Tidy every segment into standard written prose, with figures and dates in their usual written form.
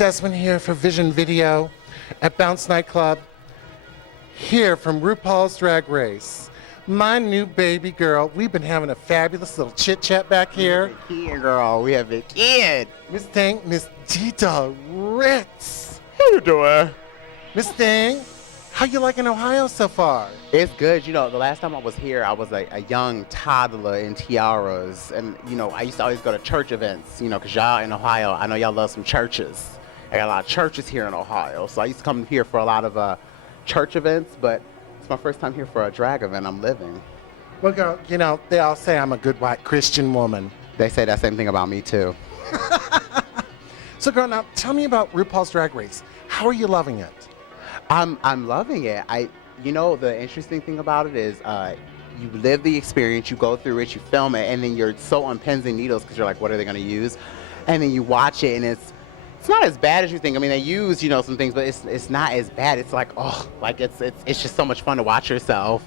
Desmond here for Vision Video at Bounce Nightclub. Here from RuPaul's Drag Race. My new baby girl. We've been having a fabulous little chit chat back here. We have a kid, girl. We have a kid. Miss Thing, Miss Dida Ritz. How you doing? Miss Thing, how you liking Ohio so far? It's good. You know, the last time I was here, I was a young toddler in tiaras. And, you know, I used to always go to church events, you know, because y'all in Ohio, I know y'all love some churches. I got a lot of churches here in Ohio. So I used to come here for a lot of church events, but it's my first time here for a drag event. I'm living. Well, girl, you know, they all say I'm a good white Christian woman. They say that same thing about me, too. So, girl, now tell me about RuPaul's Drag Race. How are you loving it? I'm loving it. You know, the interesting thing about it is you live the experience, you go through it, you film it, and then you're so on pins and needles because you're like, what are they going to use? And then you watch it, and it's not as bad as you think. I mean, they use, you know, some things, but it's not as bad. It's like, oh, like it's just so much fun to watch yourself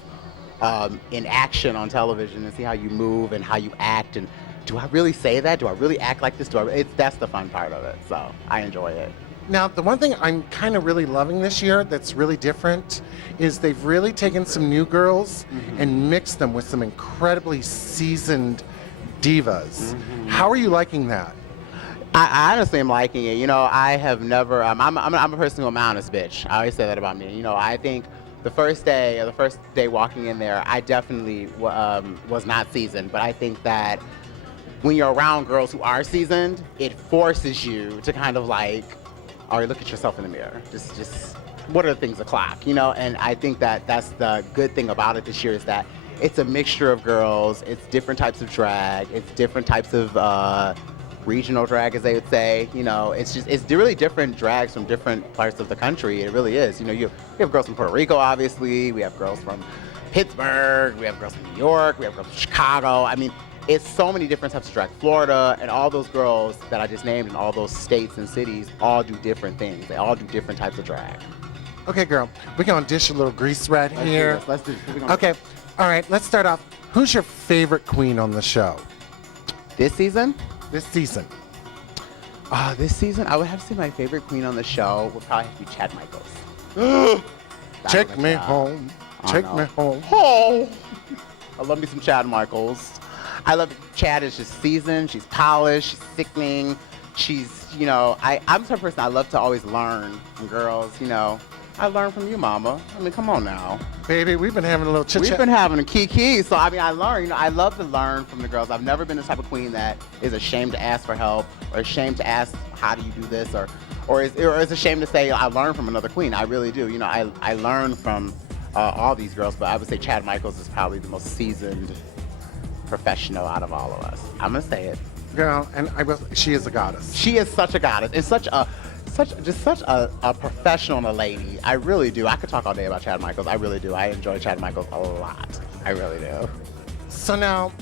in action on television and see how you move and how you act. And do I really say that? Do I really act like this? That's the fun part of it. So I enjoy it. Now, the one thing I'm kind of really loving this year that's really different is they've really taken some new girls and mixed them with some incredibly seasoned divas. How are you liking that? I honestly am liking it. You know, I have never, I'm a person who I'm an honest bitch. I always say that about me. You know, I think the first day walking in there, I definitely was not seasoned, but I think that when you're around girls who are seasoned, it forces you to kind of like, all right, look at yourself in the mirror. Just what are the things o'clock, you know? And I think that that's the good thing about it this year is that it's a mixture of girls. It's different types of drag. It's different types of regional drag, as they would say. You know, it's really different drags from different parts of the country. It really is. You know, you have girls from Puerto Rico, obviously. We have girls from Pittsburgh. We have girls from New York. We have girls from Chicago. I mean, it's so many different types of drag. Florida and all those girls that I just named in all those states and cities all do different things. They all do different types of drag. Okay, girl, we're going to dish a little grease right here. Let's do this. Okay, all right, let's start off. Who's your favorite queen on the show? This season? This season. This season, I would have to say my favorite queen on the show would probably have to be Chad Michaels. Take me home. Take me home. Oh, I love me some Chad Michaels. I love it. Chad is just seasoned. She's polished. She's sickening. She's, you know, I'm the type of person I love to always learn from girls, you know. I learn from you, mama. I mean, come on now. Baby, we've been having a little chit-chat. We've been having a kiki. So, I mean, I learn. You know, I love to learn from the girls. I've never been the type of queen that is ashamed to ask for help or ashamed to ask, how do you do this? Or is ashamed to say, I learned from another queen. I really do. You know, I learn from all these girls, but I would say Chad Michaels is probably the most seasoned professional out of all of us. I'm gonna say it. Girl, and she is a goddess. She is such a goddess. It's such a professional and a lady. I really do. I could talk all day about Chad Michaels. I really do. I enjoy Chad Michaels a lot. I really do. So now,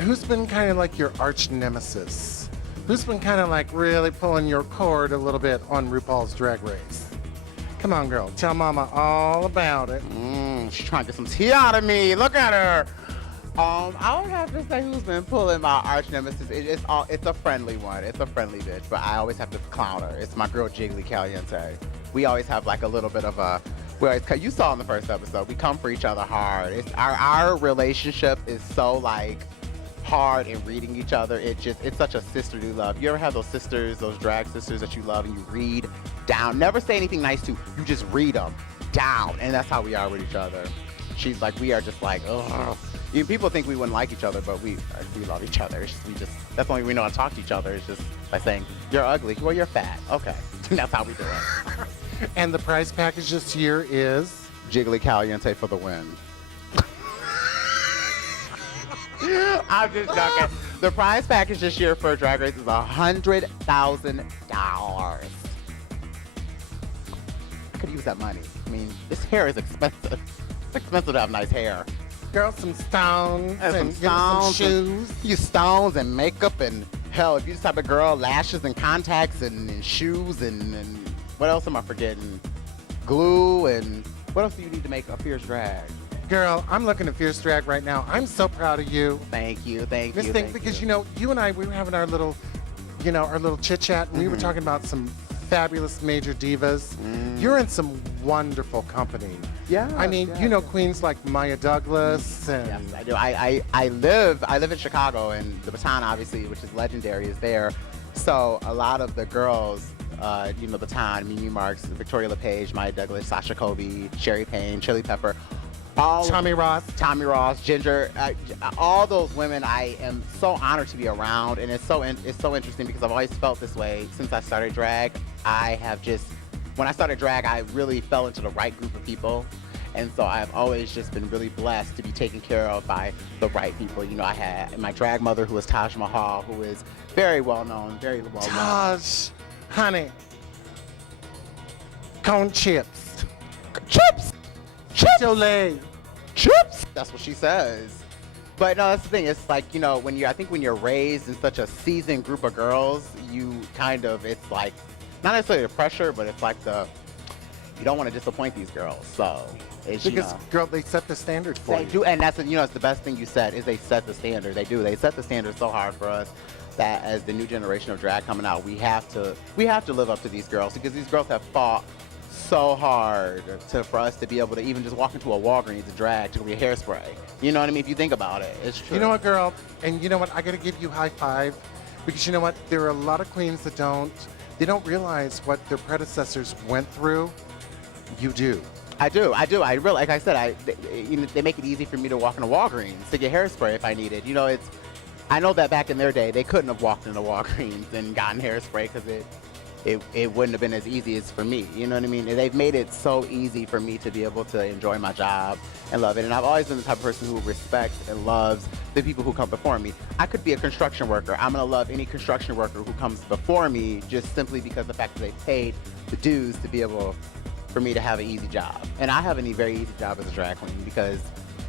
who's been kind of like your arch nemesis? Who's been kind of like really pulling your cord a little bit on RuPaul's Drag Race? Come on, girl. Tell mama all about it. She's trying to get some tea out of me. Look at her. I would have to say who's been pulling my arch nemesis. It's a friendly one. It's a friendly bitch, but I always have to clown her. It's my girl Jiggly Caliente. We always have like a little bit of a. You saw in the first episode, we come for each other hard. It's our relationship is so like hard in reading each other. It's such a sisterly love. You ever have those sisters, those drag sisters that you love, and you read down, never say anything nice to, you just read them down, and that's how we are with each other. She's like, we are just like, ugh. People think we wouldn't like each other, but we love each other. It's just, that's the only way we know how to talk to each other is just by saying, you're ugly, well, you're fat. Okay, that's how we do it. And the prize package this year is? Jiggly Caliente for the win. I'm just joking. The prize package this year for Drag Race is $100,000. I could use that money. I mean, this hair is expensive. It's expensive to have nice hair. Girl, some stones and some shoes. You stones and makeup and hell, if you're the type of girl, lashes and contacts and shoes and what else am I forgetting? Glue and what else do you need to make a fierce drag? Girl, I'm looking at Fierce Drag right now. I'm so proud of you. Thank you, thank you. This thing, because you know, you and I, we were having our little chit chat, and we were talking about some fabulous major divas, you're in some wonderful company. Yeah. I mean, yeah, you know yeah. queens like Maya Douglas and Yes, I do. I live in Chicago, and the Baton, obviously, which is legendary, is there. So a lot of the girls, Baton, Mimi Marks, Victoria LePage, Maya Douglas, Sasha Colby, Sherry Payne, Chili Pepper, Tommy Ross. Ginger, all those women I am so honored to be around, and it's so interesting because I've always felt this way since I started drag. When I started drag, I really fell into the right group of people. And so I've always just been really blessed to be taken care of by the right people. You know, I had my drag mother, who was Taj Mahal, who is very well known, very well known. Taj, honey, cone chips, Chips! Chole. Chips! That's what she says. But no, that's the thing. It's like, I think when you're raised in such a seasoned group of girls, it's like, not necessarily the pressure, but it's like you don't want to disappoint these girls. So it's, Because, girl, they set the standard for they you. do, and that's it's the best thing you said is they set the standard. They do. They set the standard so hard for us that as the new generation of drag coming out, we have to live up to these girls, because these girls have fought so hard for us to be able to even just walk into a Walgreens and drag to get hairspray. You know what I mean? If you think about it, it's true. You know what, girl? And you know what? I got to give you high five, because you know what? There are a lot of queens that don't realize what their predecessors went through. You do. I do. I really, like I said, they make it easy for me to walk into Walgreens to get hairspray if I need it. I know that back in their day, they couldn't have walked into Walgreens and gotten hairspray because it wouldn't have been as easy as for me. You know what I mean? They've made it so easy for me to be able to enjoy my job and love it. And I've always been the type of person who respects and loves the people who come before me. I could be a construction worker. I'm going to love any construction worker who comes before me, just simply because of the fact that they paid the dues to be able for me to have an easy job. And I have a very easy job as a drag queen because,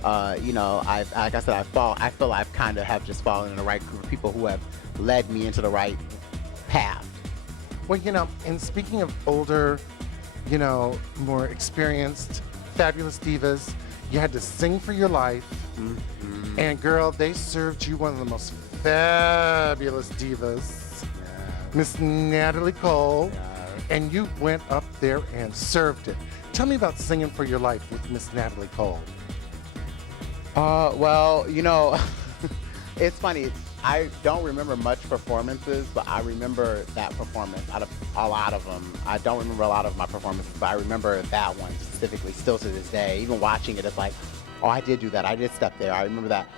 like I said, I feel I've kind of have just fallen in the right group of people who have led me into the right path. Well, and speaking of older, more experienced, fabulous divas, you had to sing for your life. Mm-hmm. And girl, they served you one of the most fabulous divas, Miss Natalie Cole. And you went up there and served it. Tell me about singing for your life with Miss Natalie Cole. Well, it's funny. I don't remember much performances, but I remember that performance out of a lot of them. I don't remember a lot of my performances, but I remember that one specifically still to this day. Even watching it, it's like, oh, I did do that. I did step there. I remember that.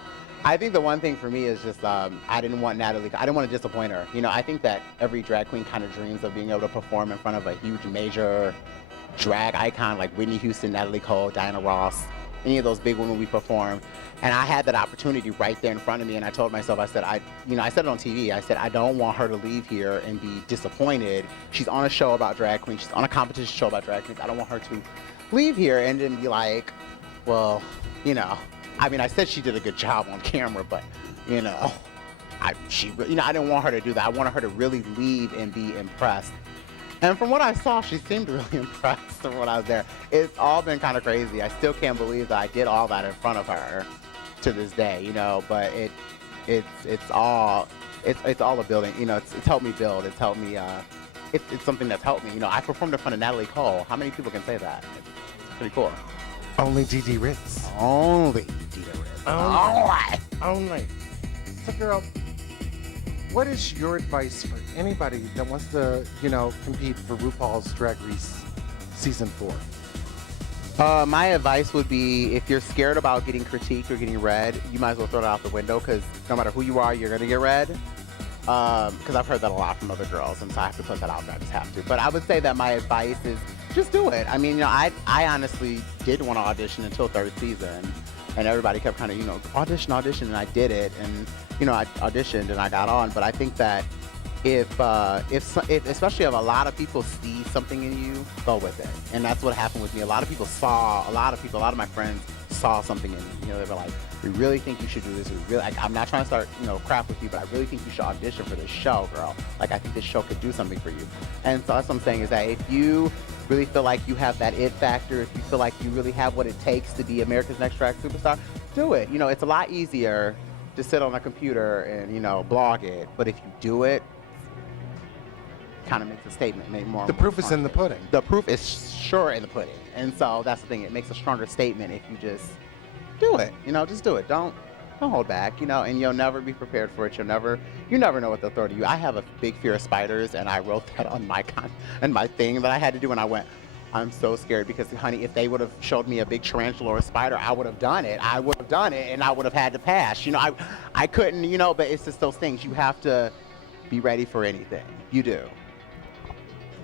I think the one thing for me is just I didn't want to disappoint her. I think that every drag queen kind of dreams of being able to perform in front of a huge major drag icon like Whitney Houston, Natalie Cole, Diana Ross, any of those big women we perform. And I had that opportunity right there in front of me, and I told myself, I said it on TV, I said, I don't want her to leave here and be disappointed. She's on a show about drag queens, she's on a competition show about drag queens. I don't want her to leave here and then be like, well, I said she did a good job on camera, but, I didn't want her to do that. I wanted her to really leave and be impressed. And from what I saw, she seemed really impressed from when I was there. It's all been kind of crazy. I still can't believe that I did all that in front of her to this day, but it's all a building. It's helped me build. It's helped me, it's something that's helped me. I performed in front of Natalie Cole. How many people can say that? It's pretty cool. Only Dida Ritz. Only Dida Ritz. Only. So, girl, what is your advice for anybody that wants to, compete for RuPaul's Drag Race Season 4? My advice would be, if you're scared about getting critiqued or getting read, you might as well throw it out the window, because no matter who you are, you're going to get read. Because I've heard that a lot from other girls, and so I have to put that out there. I just have to. But I would say that my advice is just do it. I honestly didn't want to audition until third season, and everybody kept kind of, audition, and I did it, and I auditioned and I got on. But I think that if especially if a lot of people see something in you, go with it. And that's what happened with me. A lot of my friends saw something in me. They were like, we really think you should do this. I'm not trying to start, crap with you, but I really think you should audition for this show, girl. Like, I think this show could do something for you. And so that's what I'm saying, is that if you really feel like you have that it factor, if you feel like you really have what it takes to be America's Next Drag Superstar, do it. It's a lot easier to sit on a computer and, blog it. But if you do it, kind of makes a statement, make more. The proof is in the pudding. The proof is sure in the pudding, and so that's the thing. It makes a stronger statement if you just do it. You know, just do it. Don't hold back. You know, and you'll never be prepared for it. You never know what they'll throw to you. I have a big fear of spiders, and I wrote that on my thing that I had to do, and I went, I'm so scared because, honey, if they would have showed me a big tarantula or a spider, I would have done it. I would have done it, and I would have had to pass. You know, I couldn't, you know, but it's just those things. You have to be ready for anything. You do.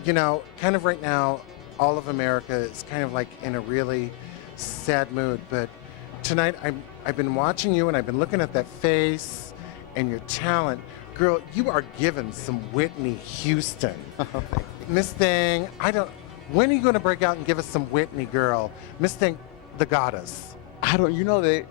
You know, kind of right now, all of America is kind of like in a really sad mood. But tonight, I've been watching you, and I've been looking at that face and your talent. Girl, you are giving some Whitney Houston. Miss Thing, when are you going to break out and give us some Whitney, girl? Miss Thing, the goddess. You know that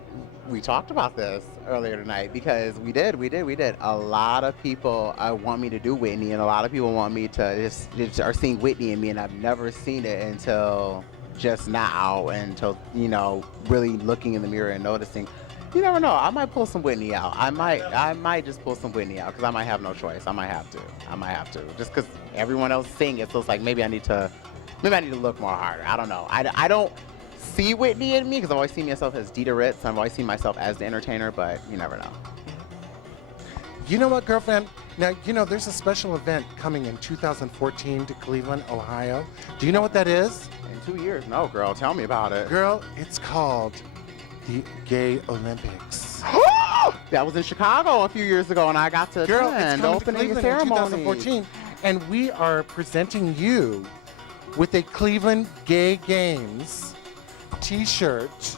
we talked about this earlier tonight because we did. A lot of people want me to do Whitney, and a lot of people want me to just are seeing Whitney in me, and I've never seen it until just now, until, you know, really looking in the mirror and noticing. You never know. I might pull some Whitney out. I might just pull some Whitney out because I might have no choice. I might have to. Just because everyone else is seeing it, so it's like maybe I need to look more harder. I don't know. I don't see Whitney in me because I've always seen myself as Dida Ritz. I've always seen myself as the entertainer, but you never know. You know what, girlfriend? Now, you know, there's a special event coming in 2014 to Cleveland, Ohio. Do you know what that is? In 2 years? No, girl. Tell me about it. Girl, it's called the Gay Olympics. That was in Chicago a few years ago, and I got to attend the opening ceremony. In 2014, and we are presenting you with a Cleveland Gay Games T-shirt.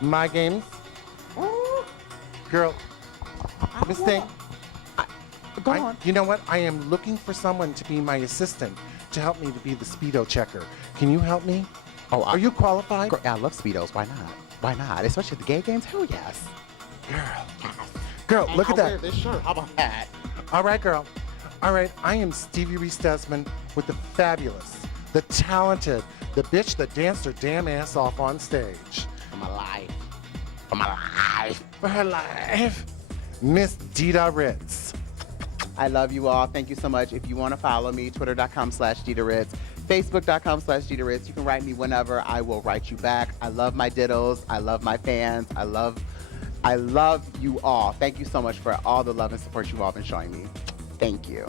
My Games. Girl, Miss Thing. Go on. You know what? I am looking for someone to be my assistant to help me to be the Speedo checker. Can you help me? Oh, are you qualified? I love Speedos. Why not? Why not? Especially the gay games. Hell yes. Girl, look at that. Wear this shirt. How about that? All right, girl. All right, I am Stevie Reese Desmond with the fabulous, the talented, the bitch that danced her damn ass off on stage. For my life. For my life. For her life. Miss Dida Ritz. I love you all. Thank you so much. If you want to follow me, twitter.com/Dida Ritz, facebook.com/Dida Ritz. You can write me whenever. I will write you back. I love my diddles. I love my fans. I love you all. Thank you so much for all the love and support you've all been showing me. Thank you.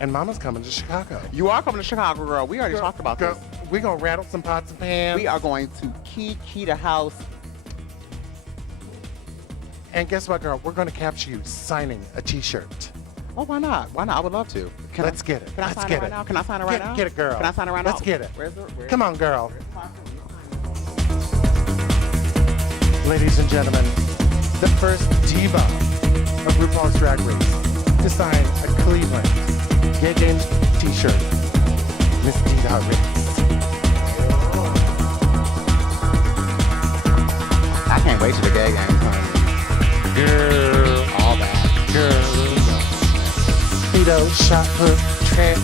And Mama's coming to Chicago. You are coming to Chicago, girl. We already talked about this. We're going to rattle some pots and pans. We are going to key the house. And guess what, girl? We're going to capture you signing a T-shirt. Oh, why not? Why not? I would love to. Let's get it. Can I sign it right now? Can I sign it right now? Get it, girl. Can I sign it right now? Let's get it. Where's it? Come on, girl. Ladies and gentlemen, the first diva of RuPaul's Drag Race to sign a Cleveland Gay Games T-shirt, Miss Dida Ritz. I can't wait to the Gay Games, honey. Girl. All that. Girl. Speedo, shot put, trap.